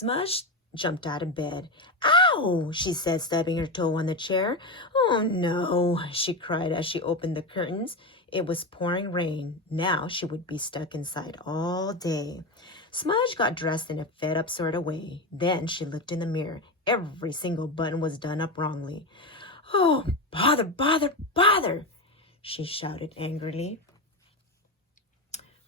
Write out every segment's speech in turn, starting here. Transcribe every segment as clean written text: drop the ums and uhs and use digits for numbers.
Smudge jumped out of bed. "Ow!" she said, stubbing her toe on the chair. "Oh, no," she cried as she opened the curtains. It was pouring rain. Now she would be stuck inside all day. Smudge got dressed in a fed-up sort of way. Then she looked in the mirror. Every single button was done up wrongly. "Oh, bother, bother, bother!" she shouted angrily.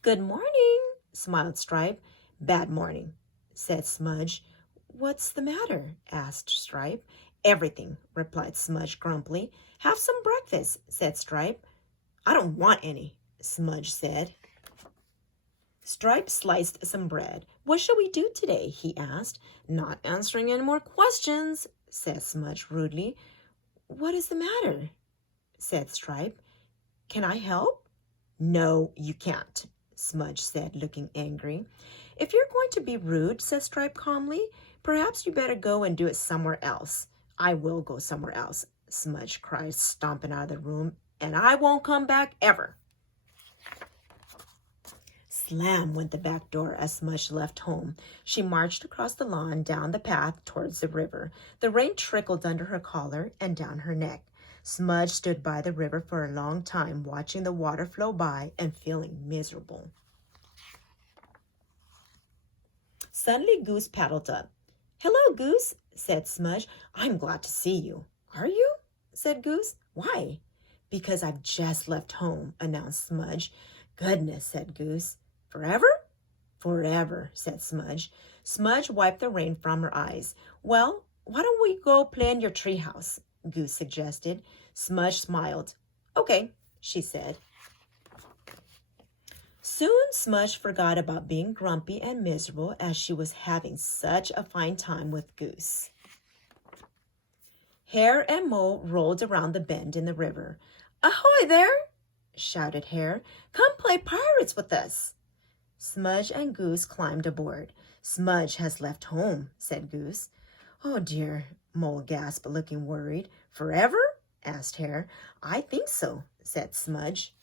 "Good morning," smiled Stripe. "Bad morning," said Smudge. "What's the matter?" asked Stripe. "Everything," replied Smudge grumpily. "Have some breakfast," said Stripe. "I don't want any," Smudge said. Stripe sliced some bread. "What shall we do today?" he asked. "Not answering any more questions," said Smudge rudely. "What is the matter?" said Stripe. "Can I help?" "No, you can't," Smudge said, looking angry. "If you're going to be rude," said Stripe calmly, "perhaps you better go and do it somewhere else." "I will go somewhere else," Smudge cried, stomping out of the room, "and I won't come back ever." Slam went the back door as Smudge left home. She marched across the lawn, down the path towards the river. The rain trickled under her collar and down her neck. Smudge stood by the river for a long time, watching the water flow by and feeling miserable. Suddenly Goose paddled up. "Hello, Goose," said Smudge. "I'm glad to see you." "Are you?" said Goose. "Why?" "Because I've just left home," announced Smudge. "Goodness," said Goose. "Forever?" "Forever," said Smudge. Smudge wiped the rain from her eyes. "Well, why don't we go play in your treehouse?" Goose suggested. Smudge smiled. "Okay," she said. Soon Smudge forgot about being grumpy and miserable as she was having such a fine time with Goose. Hare and Mole rolled around the bend in the river. "Ahoy there!" shouted Hare. "Come play pirates with us." Smudge and Goose climbed aboard. "Smudge has left home," said Goose. "Oh dear," Mole gasped, looking worried. "Forever?" asked Hare. "I think so," said Smudge.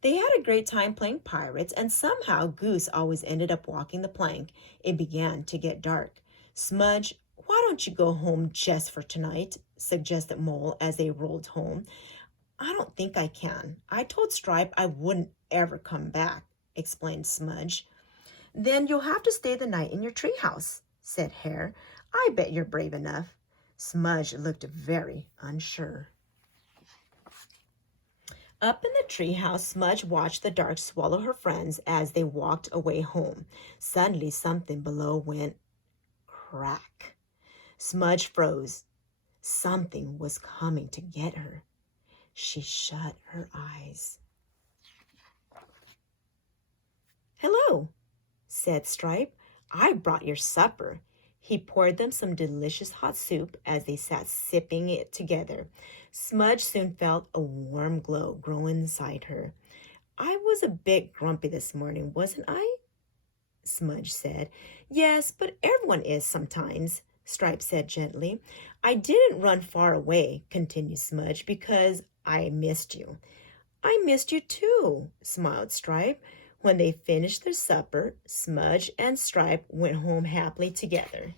They had a great time playing pirates, and somehow Goose always ended up walking the plank. It began to get dark. "Smudge, why don't you go home just for tonight?" suggested Mole as they rolled home. "I don't think I can. I told Stripe I wouldn't ever come back," explained Smudge. "Then you'll have to stay the night in your treehouse," said Hare. "I bet you're brave enough." Smudge looked very unsure. Up in the treehouse, Smudge watched the dark swallow her friends as they walked away home. Suddenly, something below went crack. Smudge froze. Something was coming to get her. She shut her eyes. "Hello," said Stripe. "I brought your supper." He poured them some delicious hot soup as they sat sipping it together. Smudge soon felt a warm glow grow inside her. "I was a bit grumpy this morning, wasn't I?" Smudge said. "Yes, but everyone is sometimes," Stripe said gently. "I didn't run far away," continued Smudge, "because I missed you." "I missed you too," smiled Stripe. When they finished their supper, Smudge and Stripe went home happily together.